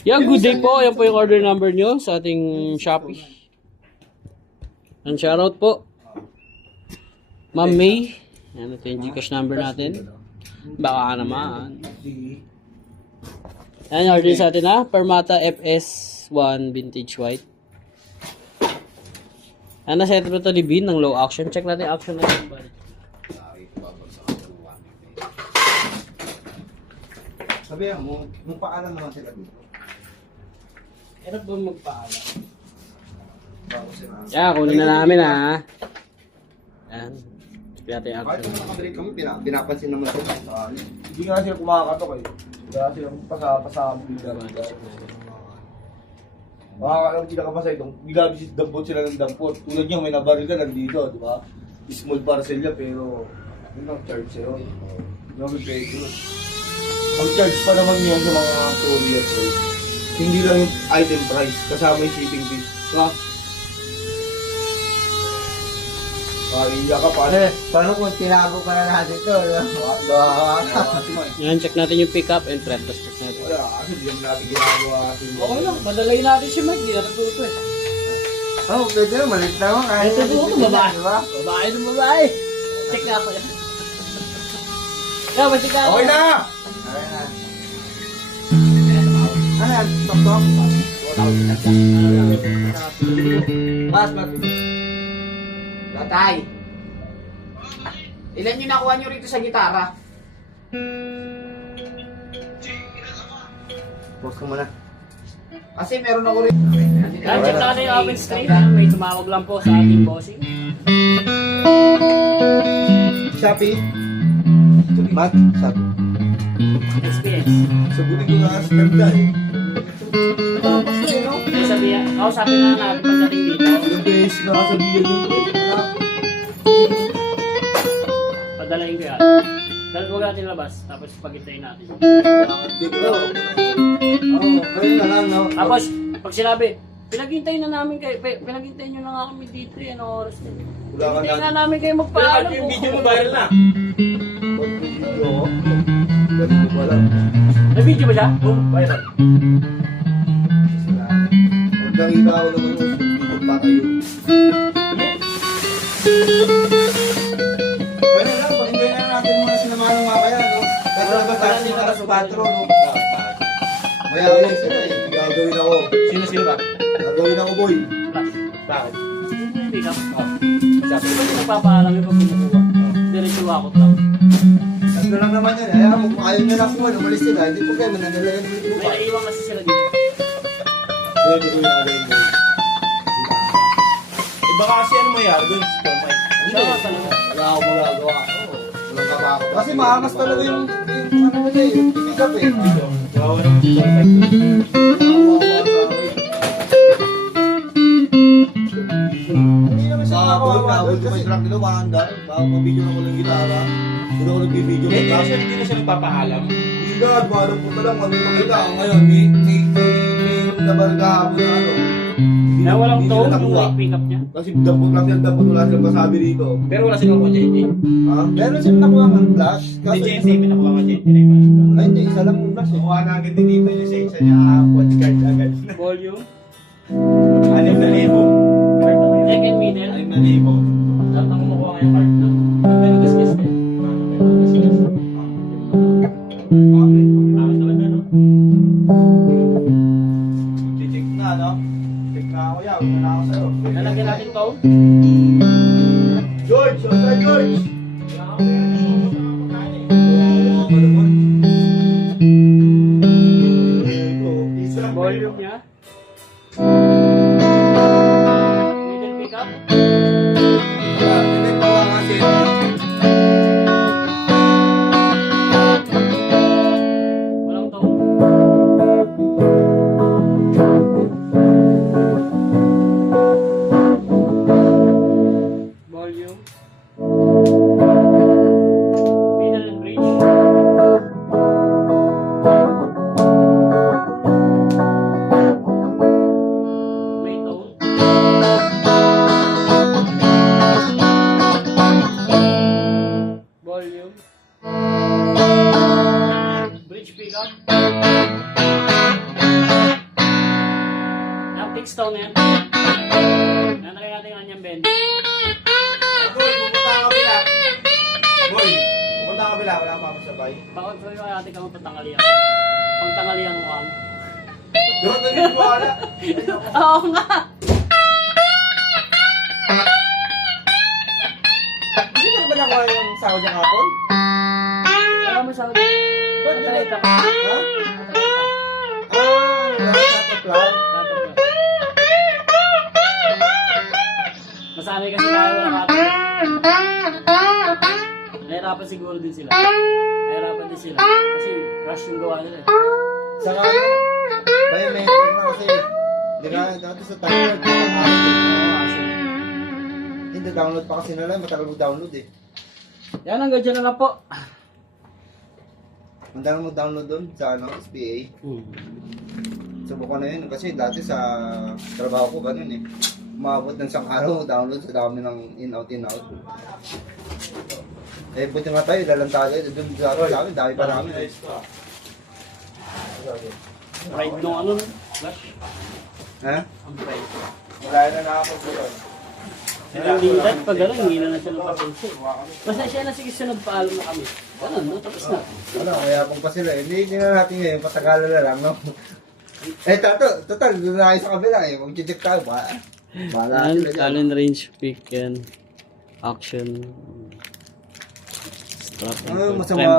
Yeah, good day po. Yan po yung order number nyo sa ating Shopee. And shoutout po. Ma'am May. Yan, ito yung Gcash number natin. Baka naman. Yan, order sa atin ha. Permata FS1 Vintage White. Yan, nasa ito ito ni Bean ng low action. Check natin yung action natin. Sabihan mo, paalam naman sila dito. Hirap ba magpaalam? Bago sila. Yeah, kunin na namin ha. Yan. Check natin yung Kahit action. kung makabalik kami, pinapansin naman sila sa akin. Hindi nga sila kumakatok eh. Kaya sila pasabila. Makakalang sila ka pa sa itong, bigla dampot sila ng dampot. Tulad niya, may nabaril ka nandito, di ba? Small parcel niya, pero yun ang charge sa'yo. Grabe pwede. Ang charge pa naman niya sa mga courier ko. Hindi lang yung item price, kasama yung shipping fee. Diba? Iya ka pa. Paano kung tinago ka na natin ito? Yan, check natin yung pickup and prep. Tapos check natin. Wala, kasi di naman natin ginagawa. Okay lang, madalayin natin si Mike. Di natututo eh. Oo, pwede naman. Malit naman. Ito po ako, babae. Babae ng babae. Check na ako yan. Yeah, check na ako. Okay na! Ano yan? Tok-tok? Mas. Tatay. Ilan yung nakuha nyo rito sa gitara? Post ko muna. Kasi meron ako rin. Yan, check natin yung open stream. May tumawag lang po sa ating bossing. Shopee. Mat, Shopee. SPS. Sabunin ko nga sa ganda eh. May sabihan, kausapin na natin pagdating dito. Ilang beses nakasabihan yung Padalayin ko yan. Dahil huwag natin labas, tapos pag-itayin natin. Hindi ko lang. Oo, kayo na lang. No? Tapos, pag sinabi, pinaghintay na namin kayo, pinaghintay nyo na nga kami dito, ano oras na. Wala ka Pinaghintay na. na namin kayo magpaalam. Yung video mo viral na. Oo. Balik ko pa lang. May video ba siya? Oh, viral. Pag nakita ko naman yung video pa kayo. Pero lang, pakinggan na natin muna sinamanong mamaya, no? Pero labas natin yung alas 4, no? Mayaman sila eh. Gagawin ako. Sino ba? Gagawin ako, boy. Bakit? Pick up. Masabi. Di ba yung nagpapaalam yung pag kumukuha? Diretso wakot lang. Tatlo lang naman yan. Ayaw mo, kung ayaw nyo lang kuha, umalis sila. Hindi po kayo, manadala yan dito May pa. naiiwan kasi sila dito. Pwede ko yung alay mo. Eh baka kasi ano mayroon doon? Hindi. Siya nga talaga. Wala akong magagawa. Walang kabako. Kasi maangas talaga yung ano nila eh, yung pick up eh. Gawa ng Hindi naman siya nakakawawa doon kasi truck nila, mahanda. Baka mabidyo na ko ng gitara. Hindi ako nagbibidyo ng truck. Hindi na siya nagpapaalam. Hindi ka, balang po na lang kung ano yung makita. Ngayon, may nabarga ako na ano. Na walang Hindi tone nila yung nakuha. pick up niya. Kasi dampot lang sila, dampot wala silang masabi rito. Pero wala silang mga JT. Ha? Meron silang nakuha ng flash. Hindi Kaso, JT, may nakuha ka JT na iba. ay hindi, isa lang yung flash eh. Kuha na agad din dito yung lisensya niya. Podcast agad. Volume. 6,000. Check and middle. 6,000. Lahat ng kumukuha ngayong card na. Pero dismiss ka. Bakit naman na, no? Check na, no? Check na ako yan, wala na ako sa'yo. Lalagyan natin tone. George! Okay, George! Volume niya. Middle pick up. Walang tone. Volume. Middle and bridge. Bridgestone na yan. Nanakay natin ang kanyang bend. Boy, pupunta ka kabila. Boy, pupunta ka kabila. Wala pa ako sabay. Bakit ko yung natin kang pagtangalian? Pagtangalian mo kamo. Doon, doon, wala. Oo nga! Hindi ka ba nakuha yung sahod niya kapon? Alam mo sa akin. Ba't di ba? Natalita ka. Ha? Natalita. Nasa plan. Natalita. Masanay kasi tayo ng ating. Nahirapan siguro din sila. Nahirapan din sila. Kasi rush yung gawa nila eh. Saka ano, biometric na kasi. Di ba, dati sa download, hindi download pa kasi nila, matagal mag-download eh. Yan, hanggang dyan na lang po. Ang dami mag-download doon sa ano, SPA. Subukan na yun kasi dati sa trabaho ko ganun eh. Umabot ng isang araw download sa dami ng in-out. Eh, buti nga tayo, dalang tayo. Doon sa araw namin, dami pa namin eh. Ride nung ano, flash. Ha? Ang pride. Wala na nakapag-doon. Pinag pag gano'n, hindi na siya ng pasensya. Basta siya na sige sunod, paalam na kami. Ganun, no? Tapos na. Ano, kaya pang pa sila. Hindi na natin ngayon, patagalan na lang, no? Eh, total, doon na kayo sa kabila eh. Mag-check tayo, bahala Yan, sila dyan. talent range pick yan. Action. Strap and Ano, cord. masama.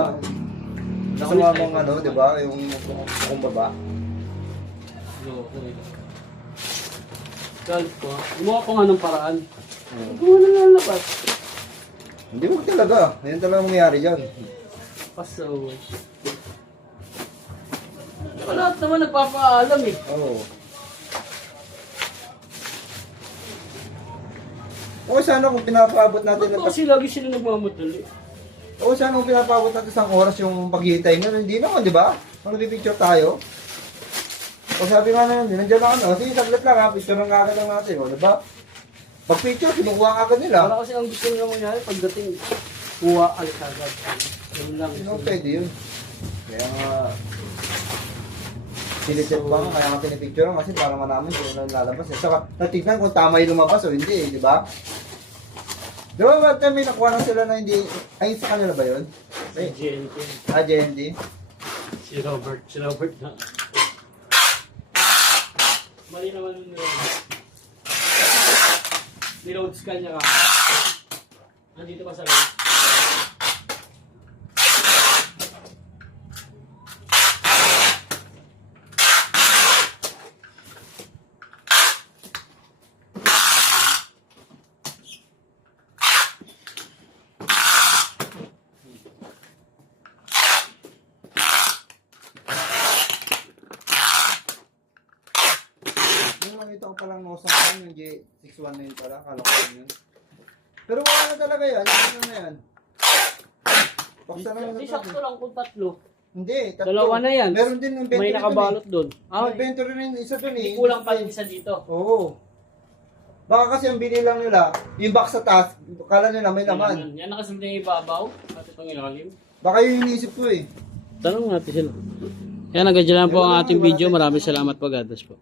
Masama mong ano, di ba? Yung baba. Kalp ko. Gumawa ko nga ng paraan. Gumawa na lalabas. Hindi mo talaga. Yan talaga mangyayari dyan. Paso. Lahat naman nagpapaalam eh. Oo. O sana kung pinapaabot natin Ba't kasi lagi sila nagmamadali? O sana kung pinapaabot natin isang oras yung paghihintay nga, hindi naman, di ba? Kung nagpipicture tayo. O sabi nga na yun, nandiyan lang ano, sige saglit lang ha, picture lang agad lang natin, o di ba? Pag picture, kinukuha agad nila. Wala kasi ang gusto nila mangyari pagdating kuha agad. Yun lang. Sino pwede yun? Kaya nga, siniset ba nga, kaya nga pinipicture lang kasi para manamin kung ano lalabas. Saka natignan kung tama yung lumabas o hindi, di ba? Di ba ba't may nakuha lang sila na hindi, ay sa kanila ba yun? Si JNT. JND? Si Robert na. Mali naman yung niload scan niya ka. Nandito pa sa loob. Nakita ko palang nosa yung J61 na yun pala, kala ko yun. Pero wala na talaga yan, ano na yan? Paksa na Hindi, yun. sakto lang kung tatlo. Hindi, tatlo. Dalawa na yan. Meron din yung May nakabalot doon. Ah, may inventory rin isa doon eh. Hindi kulang pa yung isa dito. Oo. Baka kasi ang binilang nila, yung box sa taas, kala nila may laman. Yan nakasunod yung ibabaw. At itong ilalim. Baka yun yung iniisip ko eh. Tanong natin sila. Yan, nagdyan lang po ang ating video. Maraming salamat po. God bless po.